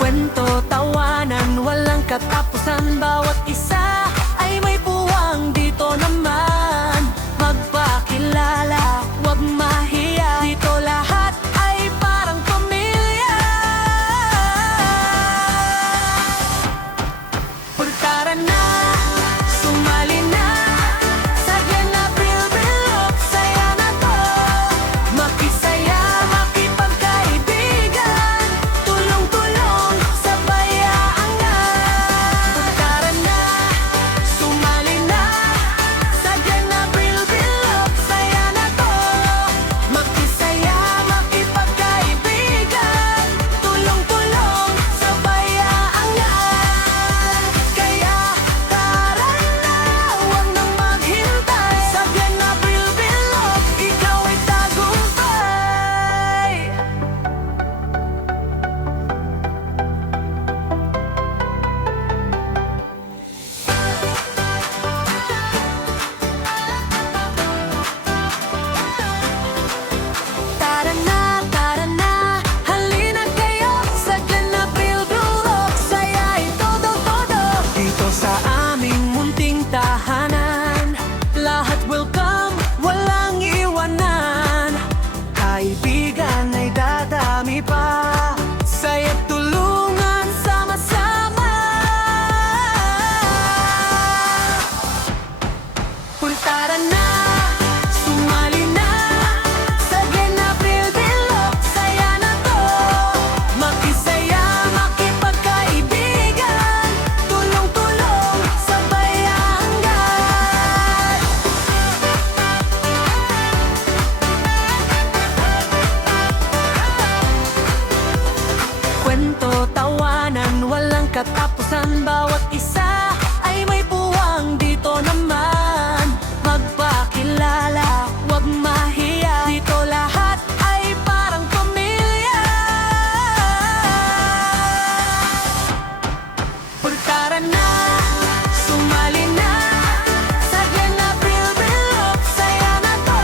Kwento, tawanan, walang katapusan. Bawat isa ay may puwang. Dito naman magpakilala, wag mahiya. Dito lahat ay parang pamilya. Tara na, sumali na sa Glenn Abril-Bilog. Saya na to, makisaya, makipagkaibigan, tulong-tulong, sabay aangat. Tara na, sumali na sa Glenn Abril-Bilog. Saya na to, makisaya, makipagkaibigan, tulong-tulong, sabay aangat. Kaya tara na, huwag nang maghintay. Sa Glenn Abril-Bilog, ikaw ay tagumpay. Tara na, halina kayo sa Glenn Abril-Bilog. Saya ay todo-todo. Dito sa aming munting tahanan, lahat welcome, walang iwanan. Kaibigan ay dadami pa, saya't tulungan sama-sama. Tara na, sumali na sa Glenn Abril-Bilog. Saya na to, makisaya, makipagkaibigan, tulong-tulong, sabay aangat. Kwento, tawanan, walang katapusan. Bawat isa ay may puwang. Dito naman magpakilala, wag mahiya. Dito lahat ay parang pamilya. Tara na, sumali na sa Glenn Abril-Bilog. Saya na to,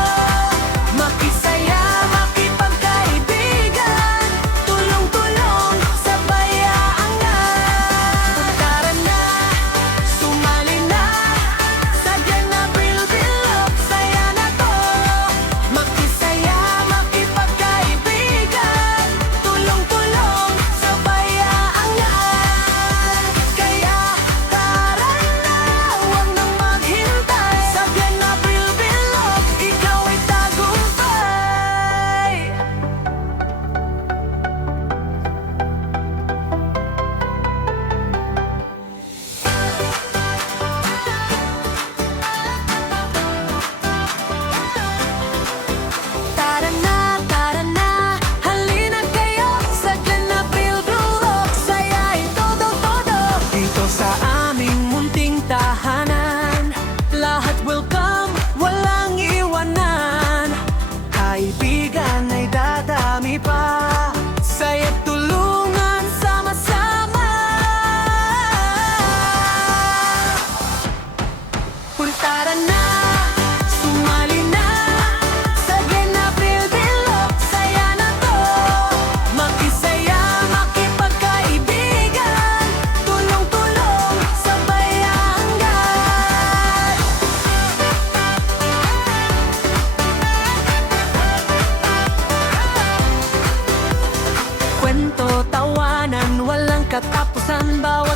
makisaya, makipagkaibigan, tulong-tulong, sabay aangat. Tara na, sumali na sa Glenn Abril-Bilog. Saya na to, makisaya, makipagkaibigan, tulong-tulong, sabay aangat. Kaya tara na, huwag nang maghintay. Sa Glenn Abril-Bilog, ikaw ay tagumpay. Tara na, halina kayo sa Glenn Abril-Bilog. Saya ay todo-todo. Dito sa aming munting tahanan, lahat welcome, walang iwanan. Kaibigan ay dadami pa, saya't tulungan sama-sama. Tara na, sumali na sa Glenn Abril-Bilog. Saya na to, makisaya, makipagkaibigan, tulong-tulong, sabay aangat. Kwento, tawanan, walang katapusan. Bawat